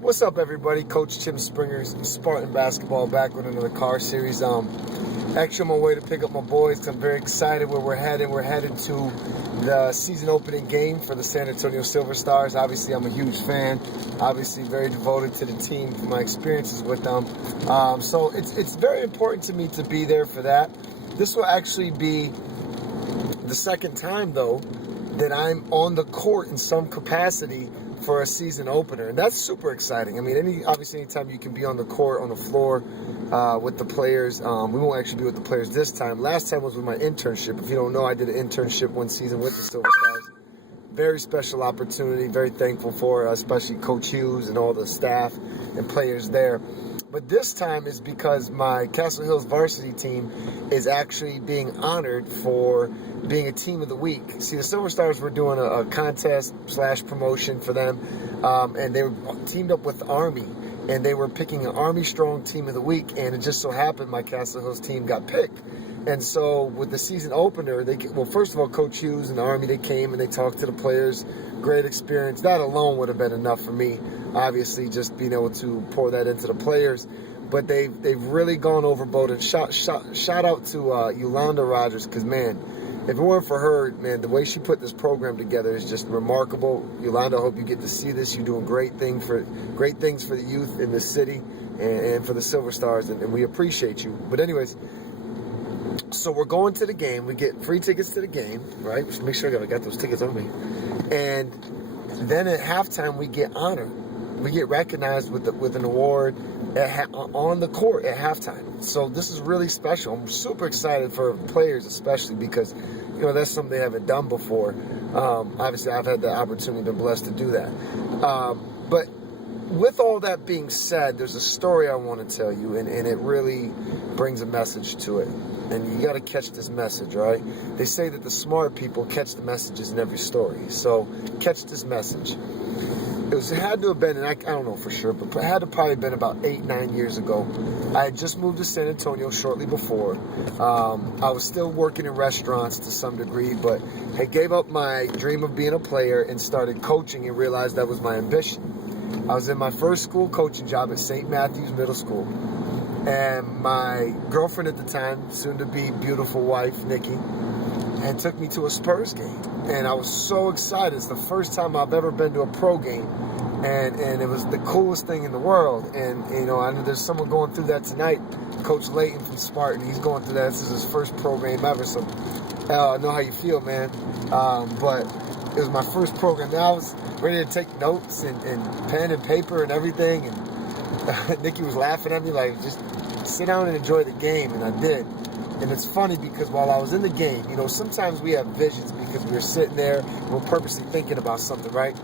What's up, everybody? Coach Tim Springer's Spartan Basketball back with another car series. Actually on my way to pick up my boys. I'm very excited where we're headed. We're headed to the season opening game for the San Antonio Silver Stars. Obviously, I'm a huge fan. Obviously, very devoted to the team, to my experiences with them. So it's very important to me to be there for that. This will actually be the second time, though, that I'm on the court in some capacity for a season opener, and that's super exciting. I mean, obviously anytime you can be on the court, on the floor with the players. We won't actually be with the players this time. Last time was with my internship. If you don't know, I did an internship one season with the Silver Stars. Very special opportunity, very thankful for it, especially Coach Hughes and all the staff and players there. But this time is because my Castle Hills varsity team is actually being honored for being a team of the week. See, the Silver Stars were doing a contest/promotion for them, and they were teamed up with Army, and they were picking an Army Strong Team of the Week, and it just so happened my Castle Hills team got picked. And so with the season opener, first of all, Coach Hughes and the Army, they came and they talked to the players. Great experience. That alone would have been enough for me, obviously, just being able to pour that into the players. But they've really gone overboard. And shout out to Yolanda Rogers, because, man, if it weren't for her, man, the way she put this program together is just remarkable. Yolanda, I hope you get to see this. You're doing great things for the youth in this city and for the Silver Stars, and we appreciate you. But anyways, so we're going to the game. We get free tickets to the game, right? Just make sure I got those tickets on me. And then at halftime, we get honored. We get recognized with an award on the court at halftime. So this is really special. I'm super excited for players, especially because, you know, that's something they haven't done before. Obviously, I've had the opportunity, been blessed to do that. But with all that being said, there's a story I want to tell you, and it really brings a message to it. And you got to catch this message, right? They say that the smart people catch the messages in every story. So catch this message. It had to have been, and I don't know for sure, but it had to probably been about 8-9 years ago. I had just moved to San Antonio shortly before. I was still working in restaurants to some degree, but I gave up my dream of being a player and started coaching and realized that was my ambition. I was in my first school coaching job at St. Matthew's Middle School. And my girlfriend at the time, soon-to-be beautiful wife, Nikki, and took me to a Spurs game. And I was so excited. It's the first time I've ever been to a pro game. And it was the coolest thing in the world. And, you know, I know there's someone going through that tonight. Coach Layton from Spartan, he's going through that. This is his first pro game ever. So I know how you feel, man. But it was my first program. Now I was ready to take notes and pen and paper and everything. And Nikki was laughing at me like, just sit down and enjoy the game. And I did. And it's funny because while I was in the game, you know, sometimes we have visions because we're sitting there and we're purposely thinking about something, right?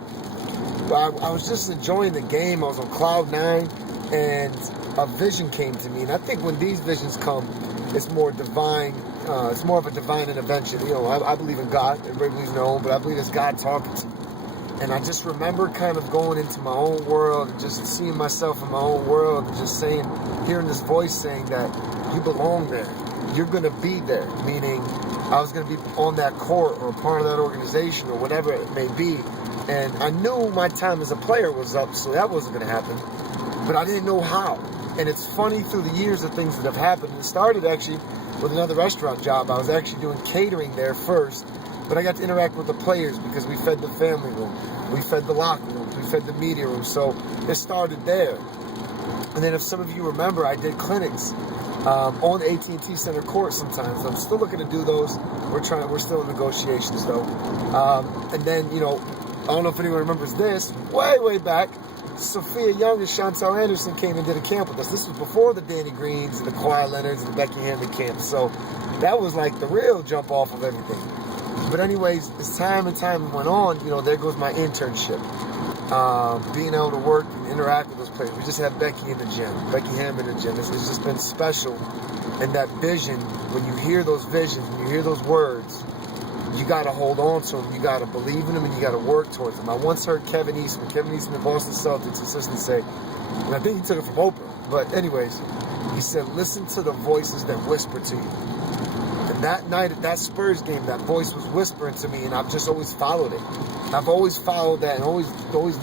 But I was just enjoying the game. I was on cloud 9, and a vision came to me. And I think when these visions come, it's more divine. It's more of a divine intervention. You know, I believe in God. Everybody believes in their own, but I believe it's God talking to me. And I just remember kind of going into my own world and just seeing myself in my own world and just hearing this voice saying that you belong there. You're going to be there, meaning I was going to be on that court or part of that organization or whatever it may be. And I knew my time as a player was up, so that wasn't going to happen. But I didn't know how. And it's funny through the years of things that have happened. It started actually with another restaurant job. I was actually doing catering there first. But I got to interact with the players because we fed the family room. We fed the locker rooms. We fed the media room. So it started there. And then if some of you remember, I did clinics on the AT&T Center court sometimes. I'm still looking to do those. We're still in negotiations though. And then, you know, I don't know if anyone remembers this, way back, Sophia Young and Chantel Anderson came and did a camp with us. This was before the Danny Greens and the Kawhi Leonards and the Becky Hammond camp. So that was like the real jump off of everything. But anyways, as time and time went on, you know, there goes my internship. Being able to work and interact with those players. We just had Becky in the gym, Becky Hammond in the gym. It's just been special. And that vision, when you hear those visions, when you hear those words, you got to hold on to them. You got to believe in them, and you got to work towards them. I once heard Kevin Eastman, the Boston Celtics assistant, say, and I think he took it from Oprah, but anyways, he said, listen to the voices that whisper to you. And that night at that Spurs game, that voice was whispering to me, and I've just always followed it. I've always followed that and always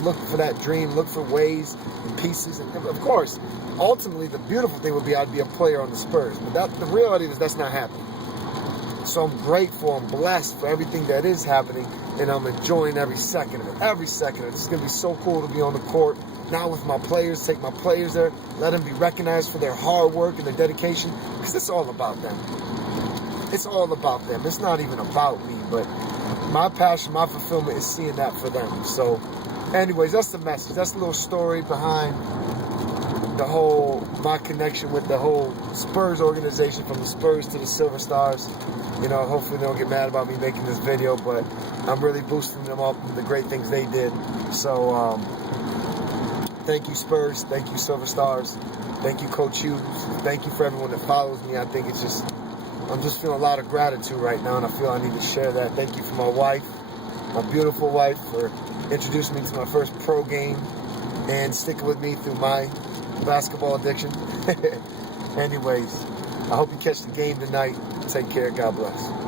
looked for that dream, looked for ways and pieces. And of course, ultimately, the beautiful thing would be I'd be a player on the Spurs. But the reality is that's not happening. So I'm grateful, I'm blessed for everything that is happening, and I'm enjoying every second of it. Every second of it. It's going to be so cool to be on the court now with my players, take my players there, let them be recognized for their hard work and their dedication, because it's all about them. It's all about them. It's not even about me, but my passion, my fulfillment is seeing that for them. So anyways, that's the message. That's a little story behind my connection with the whole Spurs organization, from the Spurs to the Silver Stars. You know, hopefully they don't get mad about me making this video, but I'm really boosting them up and the great things they did. So thank you, Spurs. Thank you, Silver Stars. Thank you, Coach Hughes. Thank you for everyone that follows me. I think I'm just feeling a lot of gratitude right now, and I feel I need to share that. Thank you for my wife, my beautiful wife, for introducing me to my first pro game and sticking with me through my basketball addiction. Anyways, I hope you catch the game tonight. Take care. God bless.